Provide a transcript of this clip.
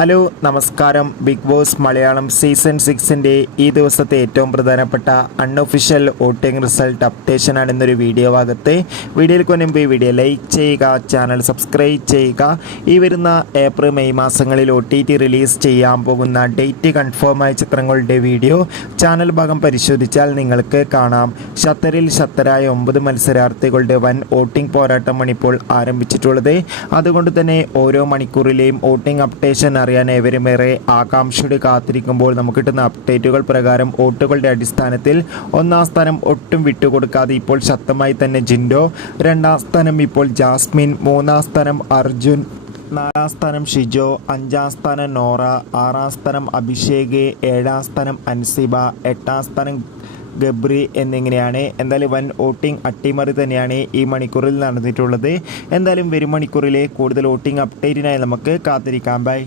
Hello നമസ്കാരം. Big boss Malayalam season 6 ഈ ദിവസത്തെ ഏറ്റവും പ്രധാനപ്പെട്ട അൺഒഫീഷ്യൽ വോട്ടിംഗ് റിസൾട്ട് അപ്ഡേഷനാണ് ഇന്നൊരു വീഡിയോ ഭാഗത്ത്. വീഡിയോയ്ക്ക് മുൻപ് ഈ വീഡിയോ ലൈക്ക് ചെയ്യുക, ചാനൽ സബ്സ്ക്രൈബ് ചെയ്യുക. ഈ വരുന്ന ഏപ്രിൽ മെയ് മാസങ്ങളിൽ OTT റിലീസ് ചെയ്യാൻ പോകുന്ന ഡേറ്റ് കൺഫേമായ ചിത്രങ്ങളുടെ വീഡിയോ ചാനൽ ഭാഗം പരിശോധിച്ചാൽ നിങ്ങൾക്ക് കാണാം. ഷത്തറിൽ ഷത്തരായ 9 മത്സരാർത്ഥികളുടെ വൻ വോട്ടിംഗ് പോരാട്ടമാണ് ഇപ്പോൾ ആരംഭിച്ചിട്ടുള്ളത്. അതുകൊണ്ട് തന്നെ ഓരോ മണിക്കൂറിലെയും വോട്ടിംഗ് അപ്ഡേഷൻ അറിയാൻ ഏവരുമേറെ ആകാംക്ഷയോടെ കാത്തിരിക്കുമ്പോൾ നമുക്ക് കിട്ടുന്ന അപ്ഡേറ്റുകൾ പ്രകാരം വോട്ടുകളുടെ അടിസ്ഥാനത്തിൽ 1-ാം സ്ഥാനം ഒട്ടും വിട്ടുകൊടുക്കാതെ ഇപ്പോൾ ശക്തമായി തന്നെ ജിൻഡോ, 2-ാം സ്ഥാനം ഇപ്പോൾ ജാസ്മിൻ, 3-ാം സ്ഥാനം അർജുൻ, 4-ാം സ്ഥാനം ഷിജോ, 5-ാം സ്ഥാനം നോറ, 6-ാം സ്ഥാനം അഭിഷേക്, 7-ാം സ്ഥാനം അൻസിബ, 8-ാം സ്ഥാനം ഗബ്രി എന്നിങ്ങനെയാണ്. എന്തായാലും വൻ വോട്ടിംഗ് അട്ടിമറി തന്നെയാണ് ഈ മണിക്കൂറിൽ നടന്നിട്ടുള്ളത്. എന്തായാലും വരും മണിക്കൂറിലെ കൂടുതൽ വോട്ടിംഗ് അപ്ഡേറ്റിനായി നമുക്ക് കാത്തിരിക്കാം. ബൈ.